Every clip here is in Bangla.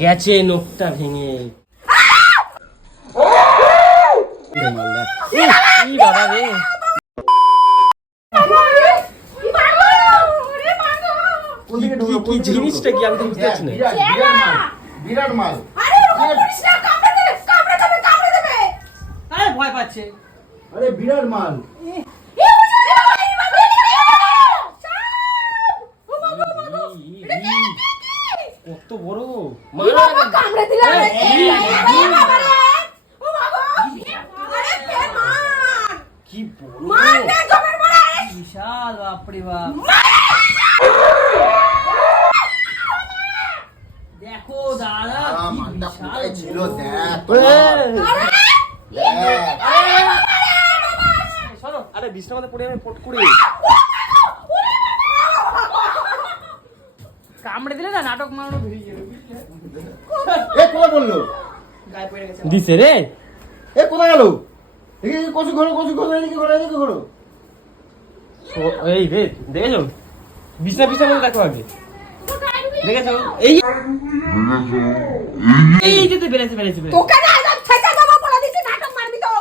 গেছে নখটা ভেঙে। বাবা রে? কি জিনিসটা কি আমি তো বুঝতে পারছি না? বিরাট মাল আরে ভয় পাচ্ছে। আরে বিরাট মাল ই, ই, কত বড় মারা কামড়ে মার। কি বিশাল বাপরে বাপ দেখো দাদা ছিল কামড়ে দিলে না নাটক যাবে এ কোথায় বলল? গায়ে পড়ে গেছে দিছে রে। এ কোথায় গেল? এদিকে কচু ঘোরো কচু ঘোরো এদিকে ঘোরো এদিকে ঘোরো। এই রে দেখেছ? বিছনা বিছনা মধ্যে দেখো আগে। দেখেছ? এই এই যে তো বেড়েছে তোকে না বলে নাটক মারবি তো।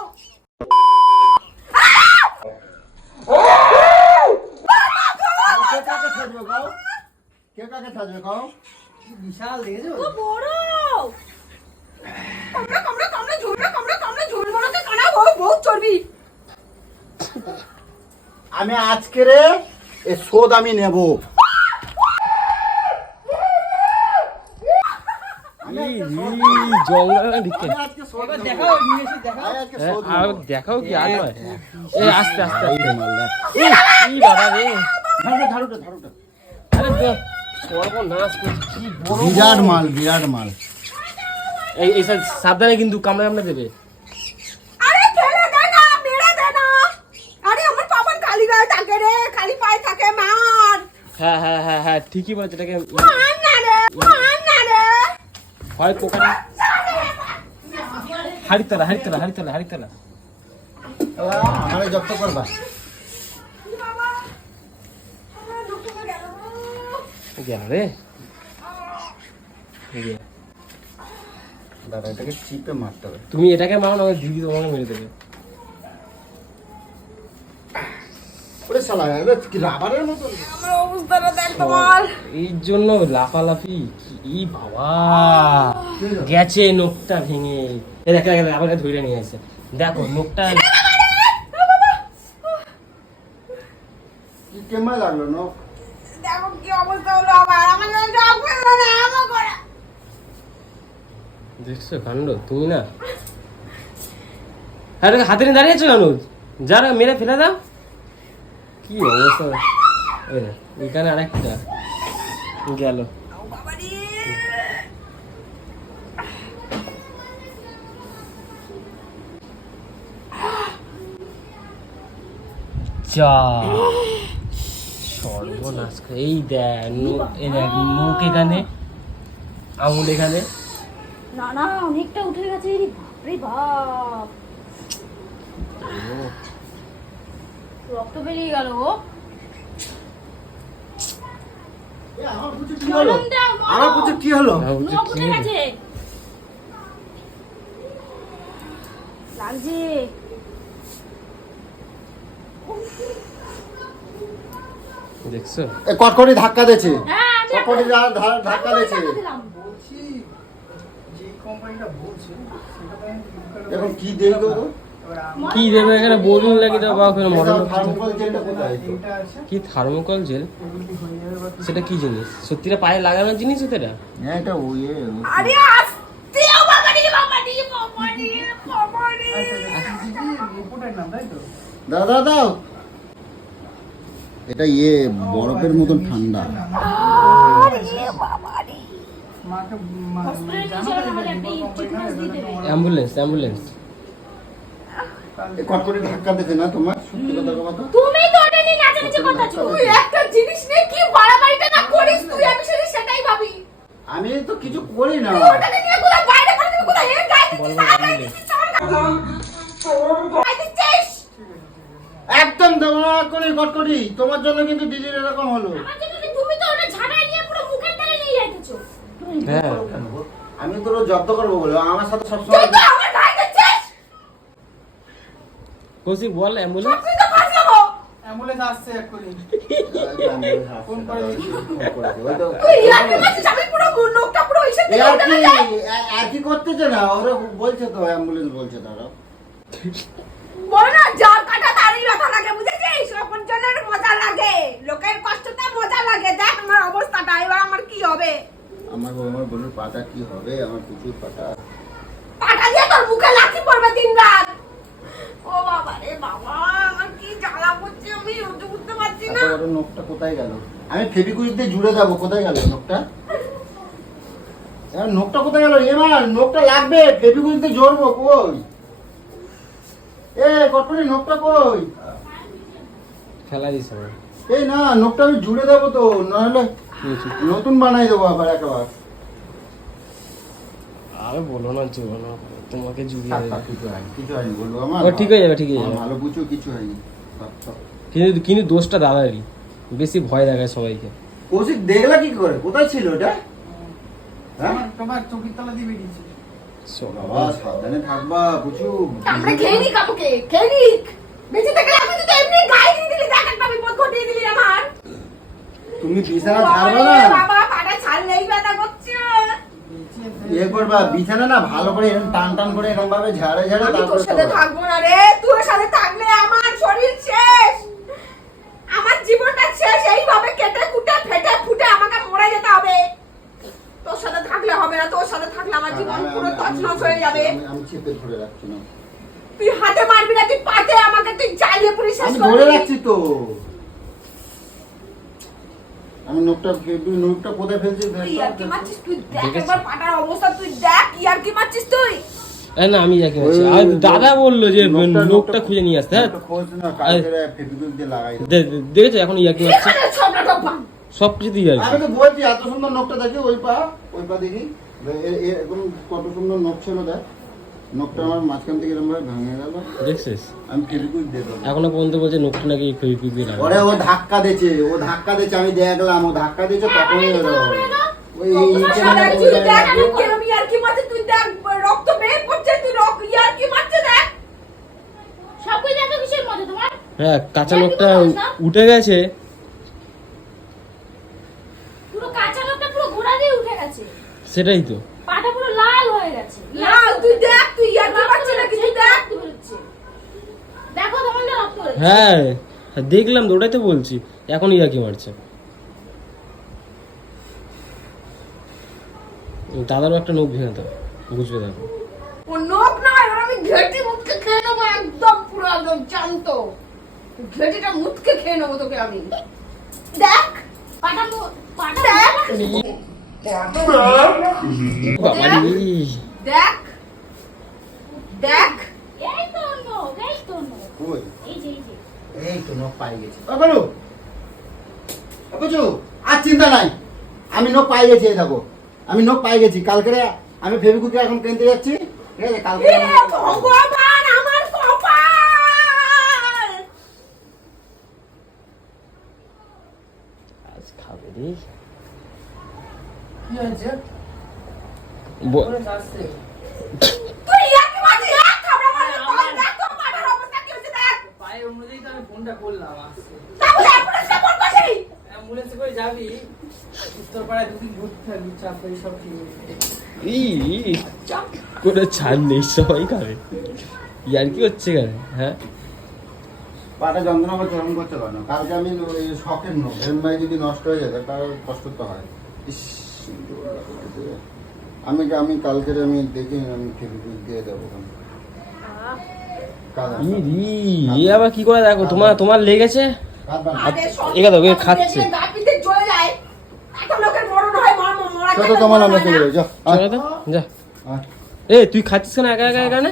কে কাকে থাকবে কাও? কে কাকে থাকবে কাও? বিশাল দেখেছ তো বড়। কামড়ে, কামড়ে, কামড়ে, ঝুলবে, কামড়ে, কামড়ে, ঝুলবে না তো কানা, ও বহুত চর্বি। আমি এ আজকে নিয়ে এসে দেখাও। আমি নেব। দেখাও কি আর আস্তে আস্তে আস্তে। রে বাবা রে। আরে সর্বনাশ কি বড় বিরাট মাল বিরাট মাল এই এই সব সাবধানে কিন্তু কামড়ে কামড়ে দেবে আরে ফেলে দে না, মেরে দে না। আরে আমার পাপন খালি গায়ে থাকে রে, খালি পায়ে থাকে, মার। হ্যাঁ হ্যাঁ হ্যাঁ হ্যাঁ ঠিকই বলেছে এটাকে মার না রে, মার না রে। হয় পোকা হাড়িতলা হাড়িতলা হাড়িতলা হাড়িতলা আমার জব্দ করবা বাবা। আমার ঢুকে গেল। গেল রে দাদা এটাকে চিপে মারতে হবে। তুমি এটাকে মারো না দিদি তোমাকে মেরে দেবে। ওরে শালা এটা কি রাবারের মতো আমার অবস্থাটা দেখ তোমার। এই জন্য লাফালাফি কি বাবা গেছে নখটা ভেঙে। এ দেখে দেখে আবার ধরে নিয়ে আসে। দেখো নখটা কি কেমন লাগল নো দেখো কি অবস্থা হলো আমার আমার জন্য জগ ফেলল না আমার করে। দেখছ কাণ্ড? তুমি না। হ্যাঁ হাতে নিয়ে দাঁড়িয়েছো কেন? যারা মেরে ফেলে দাও। কি অবস্থা? এখানে আরেকটা। গেল। যা। করে। এই দেখ নো- মুখ এখানে আঙুল এখানে। না না অনেকটা উঠে গেছে রে বাপ। রক্ত বেরিয়ে গেল আমার কি হলো? জলম দাও, বলো। আমার বুঝি কি হলো না, বলছে নখ কি উঠে হলো? গেছে লাগছে দেখছ? কটকটি ধাক্কা দিয়েছে। হ্যাঁ কটকটি ধাক্কা দিয়েছে। সেটা এখন কি কি দেবে? এখানে বলুন লাগি দাও বা ওখানে মডেল কি থার্মোকল জেল? সেটা কি জিনিস? সত্যিটা পায়ে লাগানোর জিনিস এটা? হ্যাঁ এটা ওই আরে আস্তে ও বাবা রে বাবা রে বাবা রে বাবা রে আচ্ছা, দাদা দাও। এটা ইয়ে বরফের মতন ঠান্ডা। Ambulance ambulance. কটকটি ধাক্কা না তোমার? সত্যি কথা কথা তুমি তো ওটা নিয়ে নাচানাচি কথা তুই একটা জিনিস নিয়ে কি বাড়াবাড়িটা না করিস তুই? আমি শুধু সেটাই ভাবি। আমি তো কিছু করি না। ওটাকে নিয়ে কোথায় বাইরে করে দিবি? কোথায়? এর গায়ে দিচ্ছিস, বলো, তার গায়ে বলো। দিচ্ছিস, তার গায়ে দিচ্ছিস। একদম দেবো করে কটকটি তোমার জন্য কিন্তু দিদির এরকম হলো। তুমি তো ওটা ঝাড়াই নিয়ে পুরো মুখের ধারে নিয়ে যাইতেছো। হ্যাঁ। করব? আমি তো রোজ জব্দ করব বলে আমার সাথে তুই সবসময় তো আমার গায়ে দিচ্ছিস? কৌশিক বল অ্যাম্বুলেন্স তুই তো ফাঁসলামো অ্যাম্বুলেন্স আসছে এক্ষুনি। ফোন করে তুই ইয়াকে মারছিস আমি পুরো নোকটা পুরো দিয়ে আর কি আর কি করতেছে না? ওরা বলছে তো অ্যাম্বুলেন্স বলছে তারা বলে না যার কাটা তারই ব্যথা লাগে বুঝেছিস অপরজনের মজা লাগে লোকের কষ্টটা মজা লাগে দেখ আমার অবস্থাটা এবার আমার কি হবে আমার আমার বোনের পাটা কি হবে? আমার প্রচুর পাটা। পাটা দিয়ে তোর মুখে লাথি পড়বে দিন রাত। ও বাবা রে বাবা আমার কি জ্বালা করছে আমি? উঠতে পারছি না। নখটা কোথায় গেল? আমি ফেবিকুইক দিয়ে জুড়ে দেবো কোথায় গেল নখটা? এবার নখটা কোথায় গেল? এবার নখটা লাগবে ফেবিকুইক দিয়ে জড়বো কই? এ কটকটি নখটা কই? দিস এই না নখটা আমি জুড়ে দেবো তো নাহলে নতুন বানাই দেবো আবার একবার। আর বলো না চলো না তোমাকে জুড়িয়ে দেবে। কিছু হয়নি বলব ঠিক হয়ে যাবে, ঠিক হয়ে যাবে। ভালো বুঝো কিছু হয়নি। কিন্তু কিন্তু দোষটা দাদারই বেশি ভয় দেখায় সবাইকে। কৌশিক দেখলা কি করে? কোথায় ছিল এটা হ্যাঁ? তোমার তোমার চোখের তলা দিয়ে বেরিয়েছে। সাবধানে থাকবা বুঝু। আমরা খেয়ে নিক আমাকে খেয়ে নিক বেঁচে থাকলে আমি তো এমনি গায়ে দিয়ে দিলি দেখ একটা বিপদ ঘটিয়ে দিলি আমার। তুমি বিছানা ছাড়বে না। বাবা পাটা ছাড়লেই ব্যথা করছে। ইয়ে করবা বিছানা না ভালো করে এরকম টান টান করে এরকম ভাবে ঝাড়ে ঝাড়ে আমি তোর সাথে। থাকব না রে তোর সাথে থাকলে আমার শরীর শেষ। আমার জীবনটা শেষ এইভাবে কেটে কুটে ফেটে ফুটে আমাকে মরে যেতে হবে। তোর সাথে থাকলে হবে না তোর সাথে থাকলে আমার জীবন পুরো তছনছ হয়ে যাবে। আমি- চেপে ধরে রাখছি না। তুই হাতে মারবি না তুই পাতে আমাকে তুই চাইলে পুরি শেষ আমি করে ধরে রাখছি তো। আমি নোকটা তুই নোকটা কোথায় ফেলছিস? তুই আর কি মারছিস? তুই দেখ একবার পাটার অবস্থা তুই দেখ আর কি মারছিস তুই। না আমি যাকে বলছি আর দাদা বলল যে লোকটা খুঁজে নিয়ে আসতে হ্যাঁ? নোকটা দেখেছ? এখন ইয়াকি সব কিছু দিয়ে আমি তো বলছি এত সুন্দর নখটা দেখি ওই পা ওই পা দেখি। কত সুন্দর নখ ছিল দেখ। নখটা আমার মাঝখান থেকে এরকম ভাবে ভেঙে গেল। দেখছিস? আমি ফেবিকুইক দিয়ে দেবো। এখনও পর্যন্ত বলছে নাকি দিয়ে ওরে ও ধাক্কা দিয়েছে ও ধাক্কা দিয়েছে আমি দেখলাম ও ধাক্কা দিয়েছে তখনই ওই অবস্থা ইঞ্চি সাদা তুই কোথায় দেখ আমি রাখব? কি মারছে তুই দেখ রক্ত বের করছে তুই রক্ত ইয়ার কি মারছে দেখ। সবই দেখো কিসের মধ্যে তোমার? হ্যাঁ কাঁচা লোকটা উঠে গেছে। পুরো কাঁচা লোকটা পুরো ঘোড়া দিয়ে উঠে গেছে। সেটাই তো। পাটা পুরো লাল হয়ে গেছে। লাল তুই দেখ তুই ইয়ার কি মারছে নাকি তুই দেখ রক্ত বেরোচ্ছে। দেখো তোমার না রক্ত বেরোচ্ছে। হ্যাঁ দেখলাম তো ওটাই তো বলছি। এখন ইয়াকি মারছে। দাদারও একটা নোক ভেঙে দাও বুঝবে দেখো ও নোক নয় ওর আমি ঘেটি মুটকে খেয়ে নেব একদম পুরো একদম জানত ঘেটিটা মুটকে খেয়ে নেব তোকে আমি। দেখ পাটা মু- পাটা দেখ। দেখ। দেখ এই তো নোক, এই তো নোক। কই? এই যে, এই যে। এই তো নখ পাই গেছি। ও বুঝু আর চিন্তা নাই। আমি নখ পাই গেছি এই দেখো। আমি নখ পাই গেছি। কালকে আমি ফেবিকুইক এখন কিনতে যাচ্ছি। ঠিক আছে কালকে খাবে রে। কি হয়েছে ব- অ্যাম্বুলেন্স আসছে তুই ইয়ার কি মারছিস এক খাবড়া মারছিস বল দেখ তোর পাটার অবস্থা কি হচ্ছে দেখ পায়ের অনুযায়ী তো আমি ফোনটা করলাম আসছে। তারপরে অ্যাম্বুলেন্সটা ফোন করছিস অ্যাম্বুলেন্সে করে যাবি উত্তরপাড়ায় দুদিন ঘুরতে থাকবি চাপ এই সব ঠিক হয়ে ই ই, কোনো ছাড় নেই সবাই খাবে। ইয়ার কি হচ্ছে কেন হ্যাঁ? পাটা যন্ত্রণা করছে এরকম করতে পারে না। কালকে আমি ওই শখের যদি নষ্ট হয়ে যায় তার কষ্ট তো হয়। ইস, আমি আমি কালকে আমি দেখি আমি ফেবিকুইক দিয়ে দেবো। ই এ আবার কি করে দেখো? তোমার তোমার লেগেছে? এগা এ খাচ্ছে। যা। এ তুই খাচ্ছিস কেন একা একা এখানে?